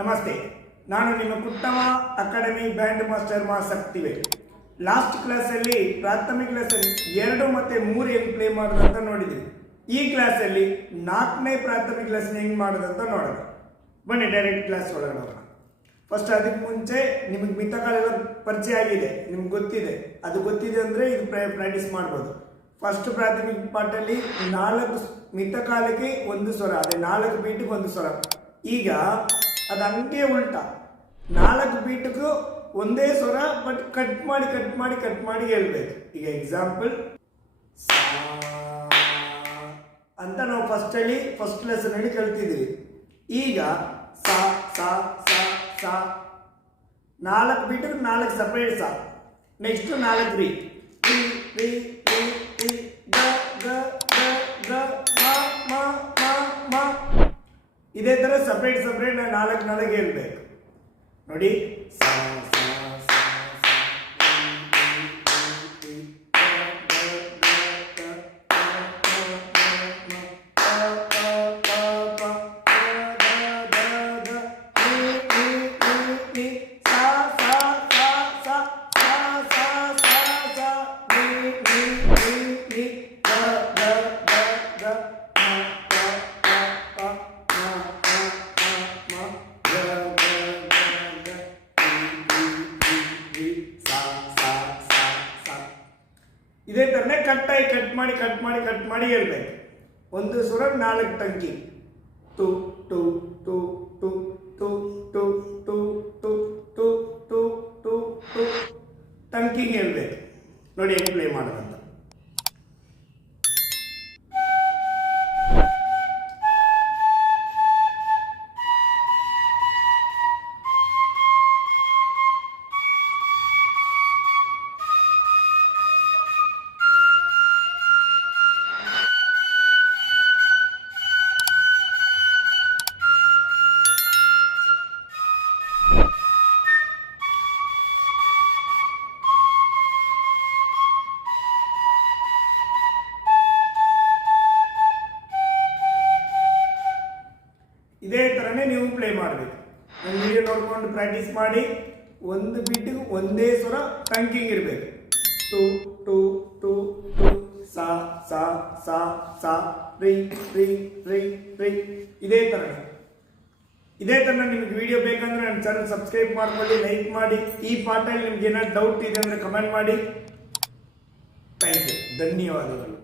ನಮಸ್ತೆ, ನಾನು ನಿಮ್ಮ ಕುಟ್ಟಮ ಅಕಾಡೆಮಿ ಬ್ಯಾಂಡ್ ಮಾಸ್ಟರ್ ಮಾಸಕ್ತಿವೆ. ಲಾಸ್ಟ್ ಕ್ಲಾಸಲ್ಲಿ ಪ್ರಾಥಮಿಕ ಕ್ಲಾಸಲ್ಲಿ 2 ಮತ್ತು 3 ಹೆಂಗೆ ಪ್ಲೇ ಮಾಡೋದಂತ ನೋಡಿದ್ವಿ. ಈ ಕ್ಲಾಸಲ್ಲಿ 4ನೇ ಪ್ರಾಥಮಿಕ ಕ್ಲಾಸ್ನ ಹೆಂಗೆ ಮಾಡೋದಂತ ನೋಡೋಣ. ಬನ್ನಿ ಡೈರೆಕ್ಟ್ ಕ್ಲಾಸ್ ಒಳಗಡೆ ಹೋಗೋಣ. ಫಸ್ಟ್ ಅದಕ್ಕೆ ಮುಂಚೆ ನಿಮಗೆ ಮಿತಕಾಲೆಲ್ಲ ಪರಿಚಯ ಆಗಿದೆ, ನಿಮ್ಗೆ ಗೊತ್ತಿದೆ. ಅದು ಗೊತ್ತಿದೆ ಅಂದರೆ ಇದು ಪ್ರಾಕ್ಟೀಸ್ ಮಾಡ್ಬೋದು. ಫಸ್ಟ್ ಪ್ರಾಥಮಿಕ ಪಾಠಲ್ಲಿ 4 ಮಿತಕಾಲಕ್ಕೆ 1 ಸ್ವರ, ಅದೇ 4 ಬೀಟಿಗೆ 1 ಸ್ವರ. ಈಗ ಅದು ಹಂಗೆ ಉಲ್ಟಾ 4 ಬೀಟ್ಗೂ ಒಂದೇ ಸ್ವರ, ಬಟ್ ಕಟ್ ಮಾಡಿ ಹೇಳ್ಬೇಕು. ಈಗ ಎಕ್ಸಾಂಪಲ್ ಅಂತ ನಾವು ಫಸ್ಟ್ ಲೆಸನ್ ಅಲ್ಲಿ ಕಲ್ತಿದ್ವಿ. ಈಗ ಸಾ ಸಾ ಸಾ ಸಾ 4 ಬೀಟ್ಗೆ 4 ಸಪ್ರೇಟ್ ಸಾ. ನೆಕ್ಸ್ಟ್ 4 ರೀ ರಿ ರಿ ರಿ ರಿ ಗ ಗ ಗ ಗ ಮ ಮ ಮ ಮ. ಇದೇ ತರ ಸಪ್ರೇಟ್ 4 ಹೇಳ್ಬೇಕು. ನೋಡಿ, ಸಾ ಸಾ ಸಾ ಇದೇ ತರನೇ ಕಟ್ ಮಾಡಿ ಹೇಳ್ಬೇಕು. 1 ಸ್ವರ 4 ಟಂಕಿ. ಟು ಟು ಟು ಟು ಟು ಟು ಟು ಟು ಟು ಟು ಟು ಟು ಟಂಕಿಂಗ್ ಹೇಳ್ಬೇಕು. ನೋಡಿ ಹೆಂಗೆ ಪ್ಲೇ ಮಾಡೋದಂತ. ಇದೇ ಥರನೇ ನೀವು ಪ್ಲೇ ಮಾಡಬೇಕು. ನನ್ನ ವಿಡಿಯೋ ನೋಡ್ಕೊಂಡು ಪ್ರಾಕ್ಟೀಸ್ ಮಾಡಿ. 1 ಬೀಟಿಗೆ ಒಂದೇ ಸ್ವರ ಟಂಕಿಂಗ್ ಇರಬೇಕು. ಟು ಟು ಟು ಟು ಸಾ ಸಾ ಸಾ ಸಾ ರಿ ರಿ ರಿ ರಿ. ಇದೇ ಥರನೇ ನಿಮಗೆ ವಿಡಿಯೋ ಬೇಕಂದ್ರೆ ನನ್ನ ಚಾನಲ್ ಸಬ್ಸ್ಕ್ರೈಬ್ ಮಾಡ್ಕೊಳ್ಳಿ, ಲೈಕ್ ಮಾಡಿ. ಈ ಪಾಠದಲ್ಲಿ ನಿಮ್ಗೆ ಏನಾದ್ರು ಡೌಟ್ ಇದೆ ಅಂದರೆ ಕಮೆಂಟ್ ಮಾಡಿ. ಥ್ಯಾಂಕ್ ಯು, ಧನ್ಯವಾದಗಳು.